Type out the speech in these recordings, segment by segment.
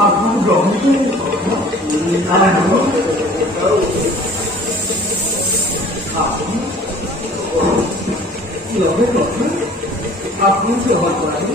আপন গ্রহণ করে আপন কিভাবে গ্রহণ আপন গ্রহণ করেন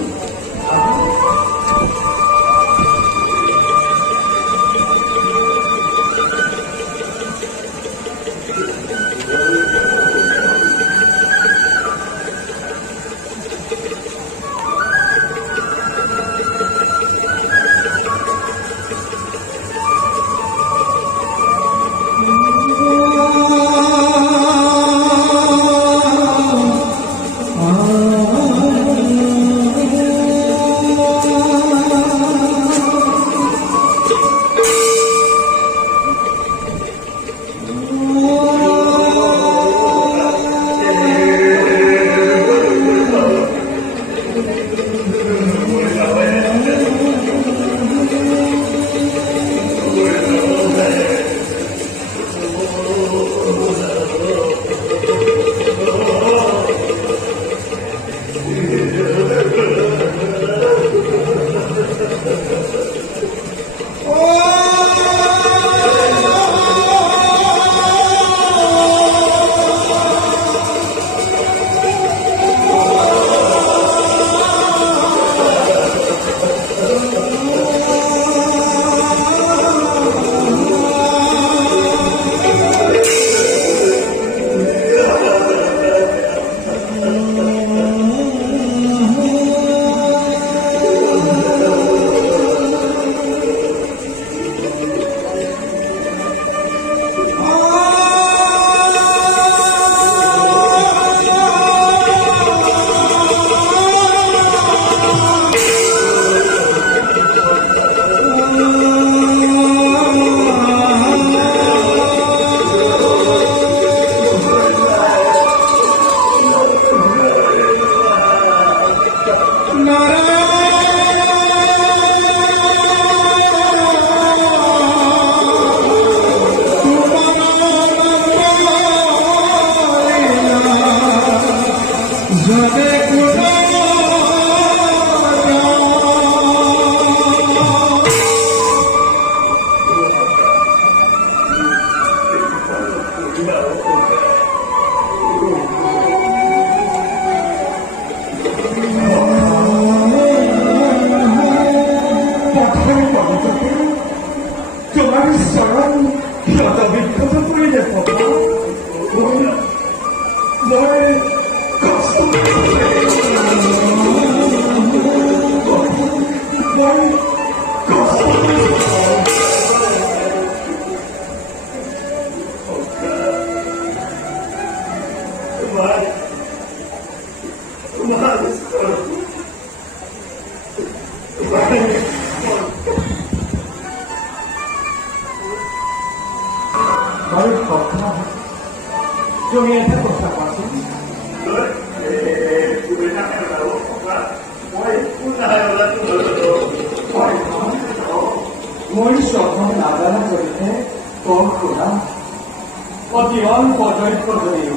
অতি অল্প দরিদ্র হয়ে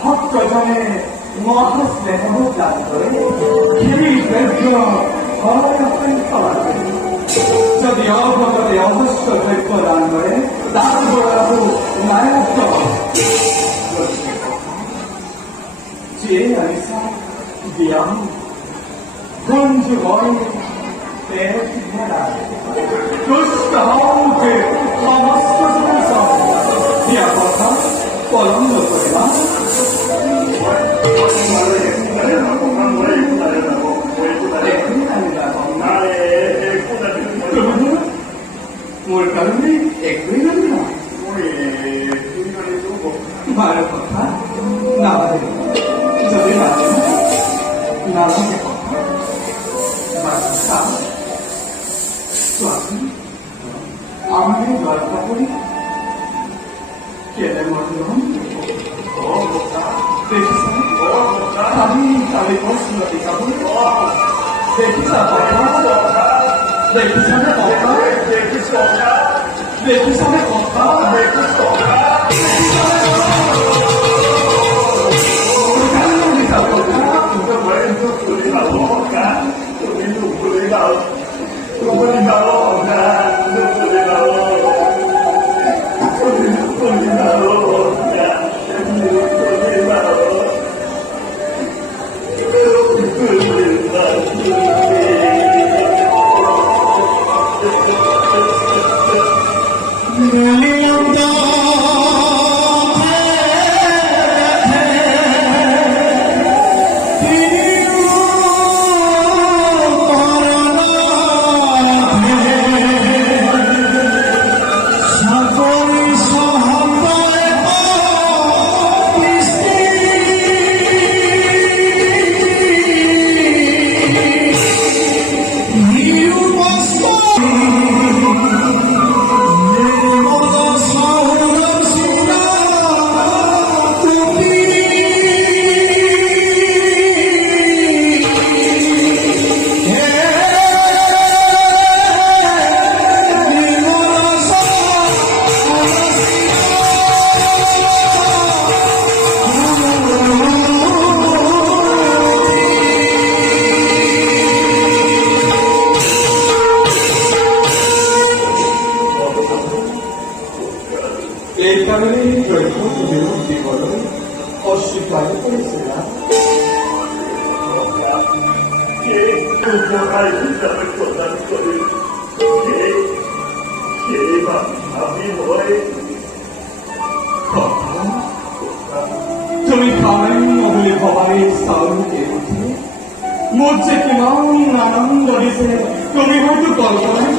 ভক্ত জনে মহাস্নেহ দান করে যদি অবতরে অবশ্য দৈত্য দান করে তারপর মায়াত্ম যে আলিসা দিয়াম গঞ্জ হয় দুষ্ট হওকে সমস্ত দিয়া কথা কলঙ্ক করে না মোর কারণে একই না মার কথা না যদি না লাগে কথা আমাদের দরকার করি কেটে মরলাম আমি তাহলে প্রশ্ন দিতাম দেখিস দেখিস দেখিস কথা দেখিস কারণে তুমি জীবনে অস্বীকার করেছিলাম। কে উপহার হিসাবে প্রদান করে, কে আমি হয় তুমি খামেন বলে ভবানীর সাউন্ডকে উঠে মরছে কেমন আনন্দ দিছে তুমি হয়তো কল্পনায়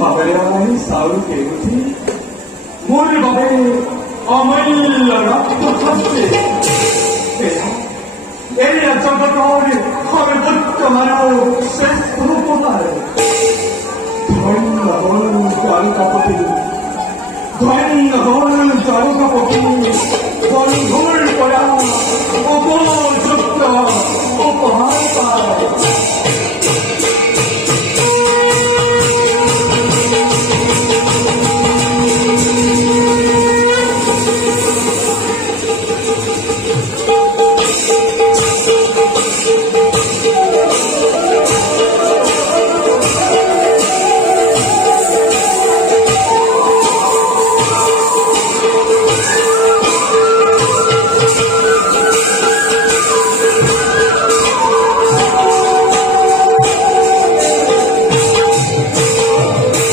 ভাবে আমি সাউন্ডকে উঠে মোর ভাবে অমূল্য রক্ত খাচ্ছে এই জগৎ হবে বর্তমান শ্রেষ্ঠ উপহার। ধন্য হল জলকাপতি, ধন্য হল জলকাপতি, বন্ধুর পরা উপযুক্ত উপহার পায়।